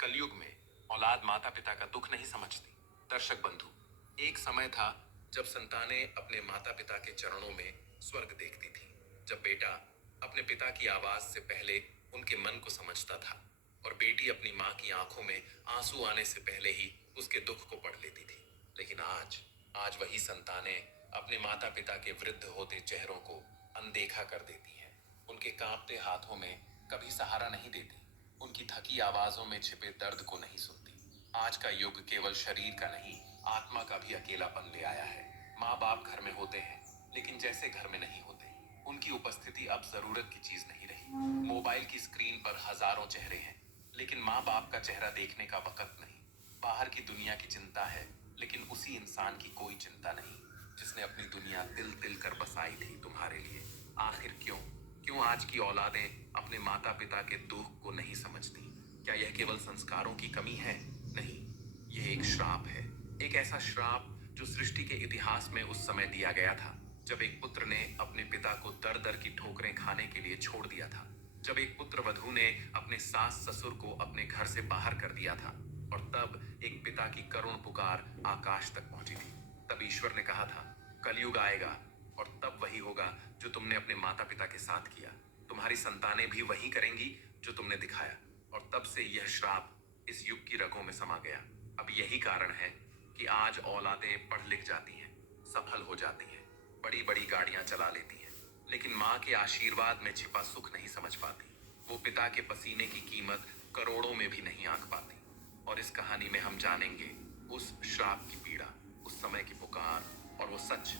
कलयुग में औलाद माता पिता का दुख नहीं समझती। दर्शक बंधु, एक समय था जब संतानें अपने माता पिता के चरणों में स्वर्ग देखती थी। जब बेटा अपने पिता की आवाज से पहले उनके मन को समझता था और बेटी अपनी माँ की आंखों में आंसू आने से पहले ही उसके दुख को पढ़ लेती थी। लेकिन आज आज वही संतानें अपने माता पिता के वृद्ध होते चेहरों को अनदेखा कर देती हैं। उनके कांपते हाथों में कभी सहारा नहीं देती, उनकी थकी आवाजों में छिपे दर्द को नहीं सुनती। आज का युग केवल शरीर का नहीं, आत्मा का भी अकेलापन ले आया है। माँ बाप घर में होते हैं, लेकिन जैसे घर में नहीं होते। उनकी उपस्थिति अब जरूरत की चीज नहीं रही। मोबाइल की स्क्रीन पर हजारों चेहरे हैं, लेकिन माँ बाप का चेहरा देखने का वक्त नहीं। बाहर की दुनिया की चिंता है, लेकिन उसी इंसान की कोई चिंता नहीं जिसने अपनी दुनिया तिल तिल कर बसाई थी तुम्हारे लिए। आखिर क्यों क्यों आज की औलादें अपने माता पिता के दुख को नहीं समझती? क्या यह केवल संस्कारों की कमी है? नहीं, यह एक श्राप है। एक ऐसा श्राप जो सृष्टि के इतिहास में उस समय दिया गया था जब एक पुत्र ने अपने पिता को दर दर की ठोकरें खाने के लिए छोड़ दिया था। जब एक पुत्र वधू ने अपने सास ससुर को अपने घर से बाहर कर दिया था और तब एक पिता की करुण पुकार आकाश तक पहुंची थी। तब ईश्वर ने कहा था, कलयुग आएगा और तब वही होगा जो तुमने अपने माता पिता के साथ किया। तुम्हारी संतानें भी वही करेंगी जो तुमने दिखाया। और तब से यह श्राप इस युग की रगों में समा गया। अब यही कारण है कि आज औलादें पढ़ लिख जाती हैं, सफल हो जाती हैं, बड़ी बड़ी गाड़ियां चला लेती हैं, लेकिन माँ के आशीर्वाद में छिपा सुख नहीं समझ पाती। वो पिता के पसीने की कीमत करोड़ों में भी नहीं आंक पाती। और इस कहानी में हम जानेंगे उस श्राप की पीड़ा, उस समय की पुकार और वो सच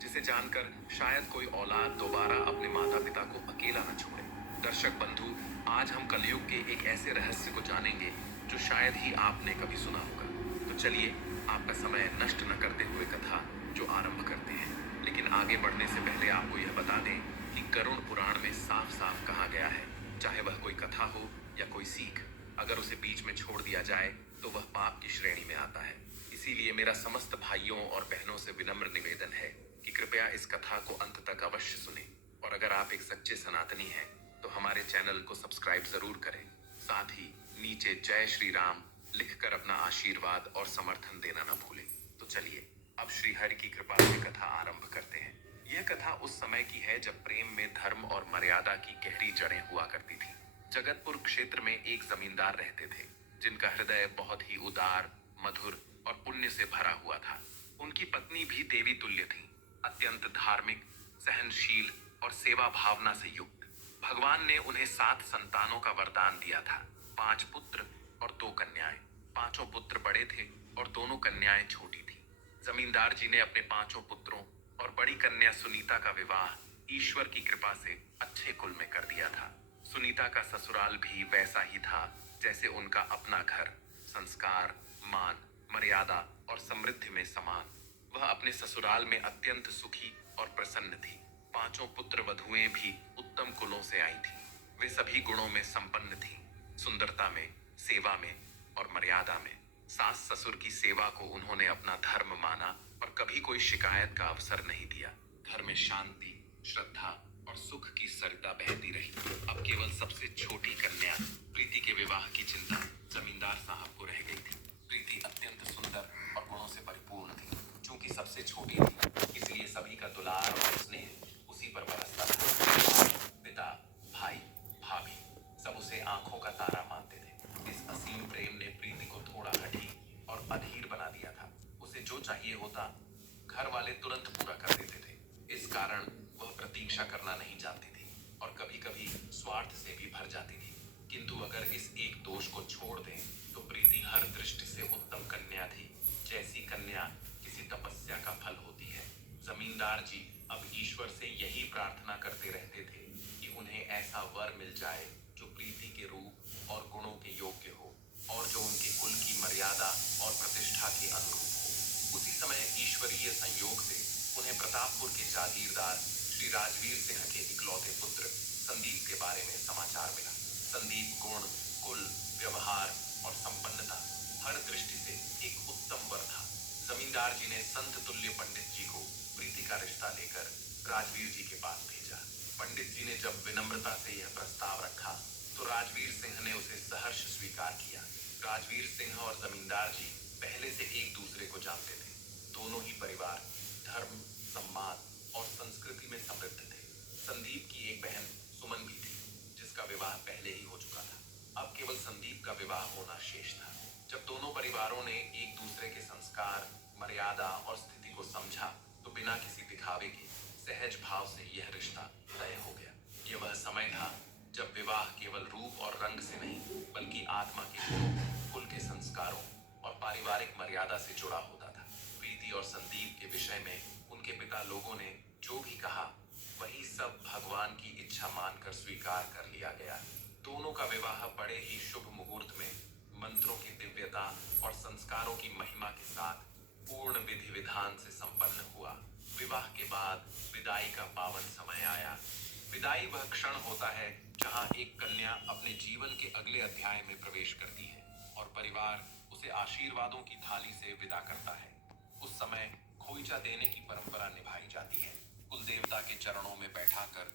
जिसे जानकर शायद कोई औलाद दोबारा अपने माता पिता को अकेला न छोड़े। दर्शक बंधु, आज हम कलयुग के एक ऐसे रहस्य को जानेंगे जो शायद ही आपने कभी सुना होगा। तो चलिए, आपका समय नष्ट न करते हुए कथा जो आरंभ करते हैं। लेकिन आगे बढ़ने से पहले आपको यह बता दें कि गरुड़ पुराण में साफ साफ कहा गया है, चाहे वह कोई कथा हो या कोई सीख, अगर उसे बीच में छोड़ दिया जाए तो वह पाप की श्रेणी में आता है। इसीलिए मेरा समस्त भाइयों और बहनों से विनम्र निवेदन है कि कृपया इस कथा को अंत तक अवश्य सुनें। और अगर आप एक सच्चे सनातनी हैं तो हमारे चैनल को सब्सक्राइब जरूर करें। साथ ही नीचे जय श्री राम लिखकर अपना आशीर्वाद और समर्थन देना न भूलें। तो चलिए अब श्री हरि की कृपा से कथा आरंभ करते हैं। यह कथा उस समय की है जब प्रेम में धर्म और मर्यादा की गहरी जड़ें हुआ करती थी। जगतपुर क्षेत्र में एक जमींदार रहते थे जिनका हृदय बहुत ही उदार, मधुर और पुण्य से भरा हुआ था। उनकी पत्नी भी देवी तुल्य थी, अत्यंत धार्मिक, सहनशील और सेवा भावना से युक्त। भगवान ने उन्हें 7 संतानों का वरदान दिया था, 5 पुत्र और 2 कन्याएं। पांचों पुत्र बड़े थे और दोनों कन्याएं छोटी थी। जमींदार जी ने अपने 5 पुत्रों और बड़ी कन्या सुनीता का विवाह ईश्वर की कृपा से अच्छे कुल में कर दिया था। सुनीता का ससुराल भी वैसा ही था जैसे उनका अपना घर, संस्कार, मान, मर्यादा और समृद्धि में समान। वह अपने ससुराल में अत्यंत सुखी और प्रसन्न थी। 5 पुत्र वधुएं भी उत्तम कुलों से आई थीं। वे सभी गुणों में संपन्न थीं, सुंदरता में, सेवा में और मर्यादा में। सास ससुर की सेवा को उन्होंने अपना धर्म माना और कभी कोई शिकायत का अवसर नहीं दिया। घर में शांति, श्रद्धा और सुख की सरिता बहती रही। अब केवल सबसे छोटी कन्या प्रीति के विवाह की चिंता जमींदार साहब को रह गई थी। प्रीति अत्यंत सुंदर और गुणों से परिपूर्ण थी। चूंकि सबसे छोटी थी, इसलिए सभी का दुलार और स्नेह उसी पर बरसता था। पिता, भाई, भाभी सब उसे आंखों का तारा मानते थे। इस असीम प्रेम ने प्रीति को थोड़ा हठी और अधीर बना दिया था। उसे जो चाहिए होता घर वाले तुरंत पूरा कर देते थे। इस कारण वह प्रतीक्षा करना नहीं जानती थी और कभी कभी स्वार्थ से भी भर जाती थी। किंतु अगर इस एक दोष को छोड़ दें तो प्रीति हर दृष्टि से उत्तम कन्या थी, जैसी कन्या किसी तपस्या का फल होती है। जमींदार जी अब ईश्वर से यही प्रार्थना करते रहते थे कि उन्हें ऐसा वर मिल जाए जो प्रीति के रूप और गुणों के योग्य हो और जो उनके कुल की मर्यादा और प्रतिष्ठा के अनुरूप हो। उसी समय ईश्वरीय संयोग से उन्हें प्रतापपुर के जागीरदार श्री राजवीर सिंह के इकलौते पुत्र संदीप के बारे में समाचार मिला। संदीप गुण, कुल, व्यवहार और संपन्नता हर दृष्टि से एक उत्तम वर था। जमींदार जी ने संत तुल्य पंडित जी को प्रीति का रिश्ता लेकर राजवीर जी के पास भेजा। पंडित जी ने जब विनम्रता से यह प्रस्ताव रखा तो राजवीर सिंह ने उसे सहर्ष स्वीकार किया। राजवीर सिंह और जमींदार जी पहले से एक दूसरे को जानते थे। दोनों ही परिवार धर्म, सम्मान और संस्कृति में समृद्ध थे। संदीप की एक बहन सुमन भी थी, जिसका विवाह पहले ही हो चुका था। अब केवल संदीप का विवाह होना शेष था। जब दोनों परिवारों ने एक दूसरे के संस्कार, मर्यादा और स्थिति को समझा, तो बिना किसी दिखावे के सहज भाव से यह रिश्ता तय हो गया। यह वह समय था जब विवाह केवल रूप और रंग से नहीं, बल्कि आत्मा के गुणों, कुल के संस्कारों और पारिवारिक मर्यादा से जुड़ा होता था। प्रीति और संदीप के विषय में उनके पिता लोगों ने जो भी कहा, वही सब भगवान की इच्छा मानकर स्वीकार कर लिया गया। दोनों का विवाह बड़े ही शुभ मुहूर्त में, मंत्रों की दिव्यता और संस्कारों की महिमा के साथ पूर्ण विधि विधान से संपन्न हुआ। विवाह के बाद विदाई का पावन समय आया। विदाई वह क्षण होता है जहां एक कन्या अपने जीवन के अगले अध्याय में प्रवेश करती है और परिवार उसे आशीर्वादों की थाली से विदा करता है। उस समय खोइचा देने की परंपरा निभाई जाती है। कुल देवता के चरणों में बैठाकर